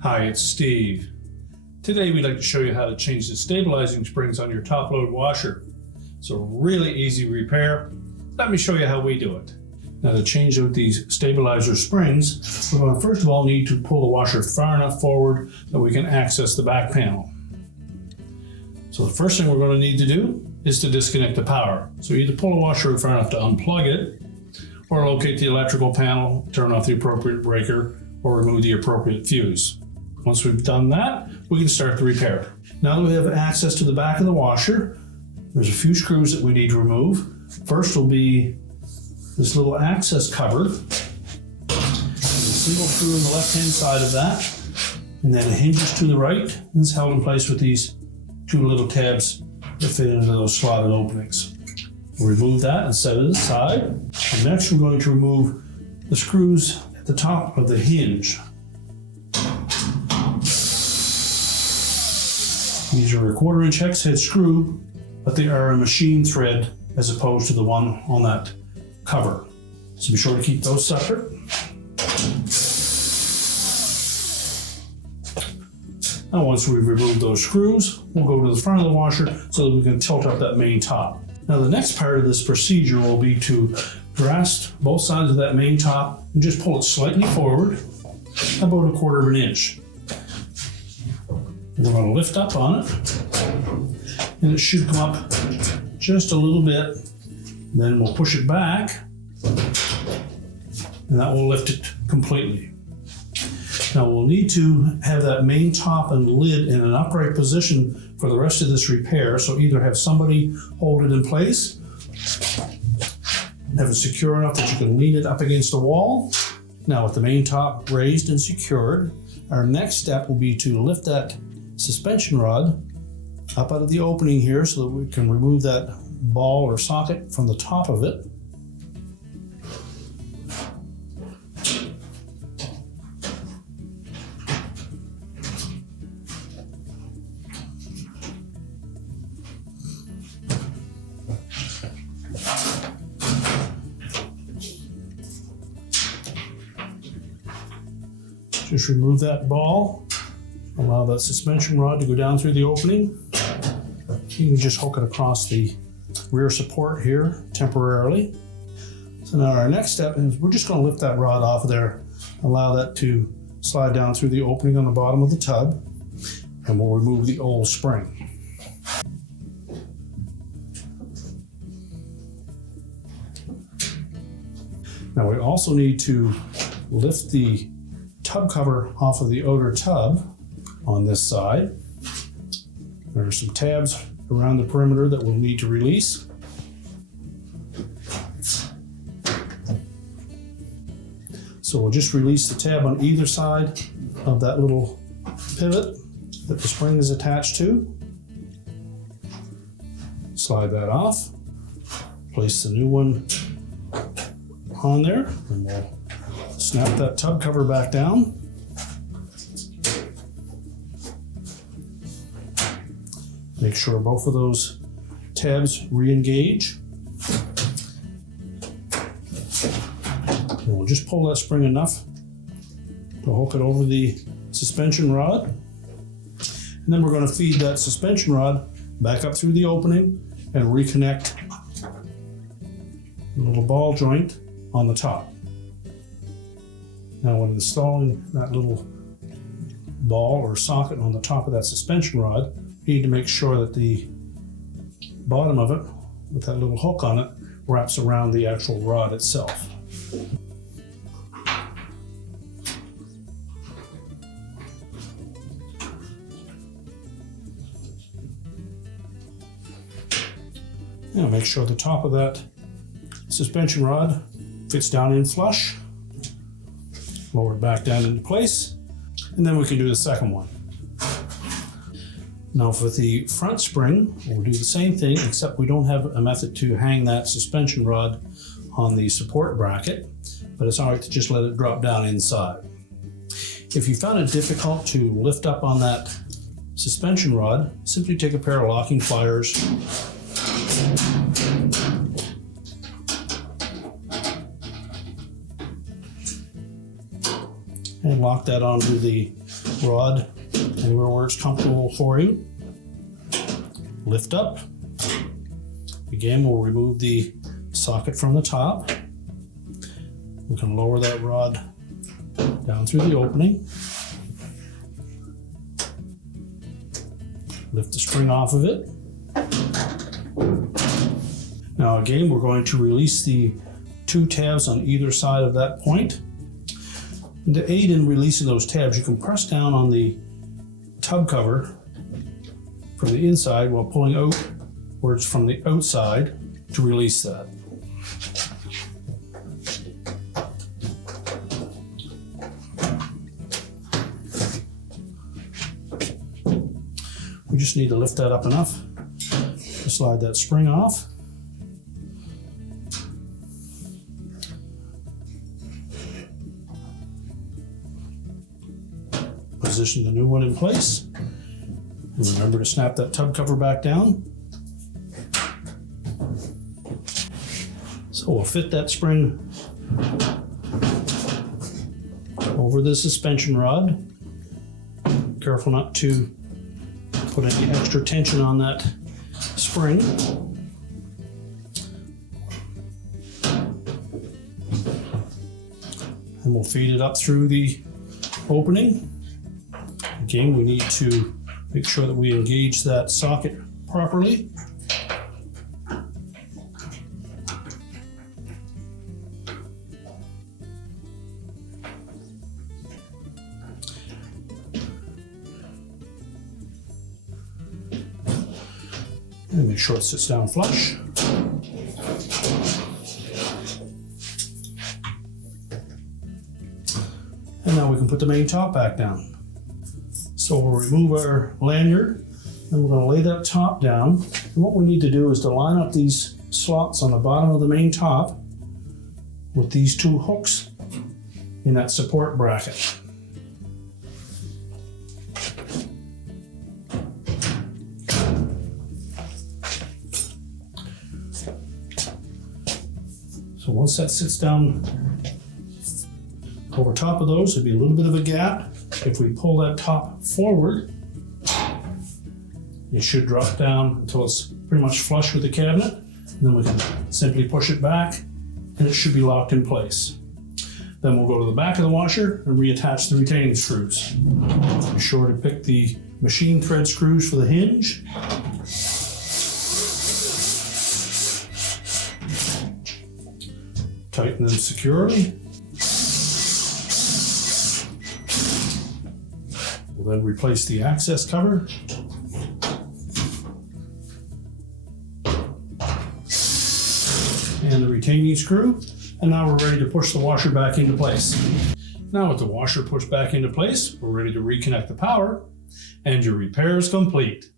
Hi, it's Steve. Today we'd like to show you how to change the stabilizing springs on your top load washer. It's a really easy repair. Let me show you how we do it. Now, to change out these stabilizer springs, we're going to first of all need to pull the washer far enough forward that we can access the back panel. So the first thing we're going to need to do is to disconnect the power. So either pull the washer far enough to unplug it, or locate the electrical panel, turn off the appropriate breaker, or remove the appropriate fuse. Once we've done that, we can start the repair. Now that we have access to the back of the washer, there's a few screws that we need to remove. First will be this little access cover. There's a single screw on the left-hand side of that, and then it hinges to the right, and it's held in place with these two little tabs that fit into those slotted openings. We'll remove that and set it aside. And next we're going to remove the screws at the top of the hinge. These are a 1/4" hex head screw, but they are a machine thread as opposed to the one on that cover. So be sure to keep those separate. Now once we've removed those screws, we'll go to the front of the washer so that we can tilt up that main top. Now the next part of this procedure will be to grasp both sides of that main top and just pull it slightly forward, about 1/4 inch. We're going to lift up on it, and it should come up just a little bit. Then we'll push it back, and that will lift it completely. Now we'll need to have that main top and lid in an upright position for the rest of this repair. So either have somebody hold it in place, have it secure enough that you can lean it up against the wall. Now with the main top raised and secured, our next step will be to lift that suspension rod up out of the opening here so that we can remove that ball or socket from the top of it. Just remove that ball. Allow that suspension rod to go down through the opening. You can just hook it across the rear support here temporarily. So now our next step is we're just going to lift that rod off of there, allow that to slide down through the opening on the bottom of the tub, and we'll remove the old spring. Now we also need to lift the tub cover off of the outer tub on this side. There are some tabs around the perimeter that we'll need to release. So we'll just release the tab on either side of that little pivot that the spring is attached to. Slide that off. Place the new one on there, and we'll snap that tub cover back down. Make sure both of those tabs re-engage. And we'll just pull that spring enough to hook it over the suspension rod. And then we're going to feed that suspension rod back up through the opening and reconnect the little ball joint on the top. Now when installing that little ball or socket on the top of that suspension rod, you need to make sure that the bottom of it, with that little hook on it, wraps around the actual rod itself. Now make sure the top of that suspension rod fits down in flush. Lower it back down into place, and then we can do the second one. Now for the front spring, we'll do the same thing, except we don't have a method to hang that suspension rod on the support bracket, but it's all right to just let it drop down inside. If you found it difficult to lift up on that suspension rod, simply take a pair of locking pliers and lock that onto the rod anywhere where it's comfortable for you. Lift up. Again, we'll remove the socket from the top. We can lower that rod down through the opening. Lift the spring off of it. Now again, we're going to release the 2 tabs on either side of that point. And to aid in releasing those tabs, you can press down on the tub cover from the inside while pulling out where it's from the outside to release that. We just need to lift that up enough to slide that spring off. Position the new one in place. And remember to snap that tub cover back down. So we'll fit that spring over the suspension rod. Careful not to put any extra tension on that spring. And we'll feed it up through the opening. Again, we need to make sure that we engage that socket properly. And make sure it sits down flush. And now we can put the main top back down. So we'll remove our lanyard, and we're going to lay that top down. And what we need to do is to line up these slots on the bottom of the main top with these 2 hooks in that support bracket. So once that sits down over top of those, there'll be a little bit of a gap. If we pull that top forward, it should drop down until it's pretty much flush with the cabinet. And then we can simply push it back and it should be locked in place. Then we'll go to the back of the washer and reattach the retaining screws. Be sure to pick the machine thread screws for the hinge. Tighten them securely. We'll then replace the access cover. And the retaining screw. And now we're ready to push the washer back into place. Now with the washer pushed back into place, we're ready to reconnect the power, and your repair is complete.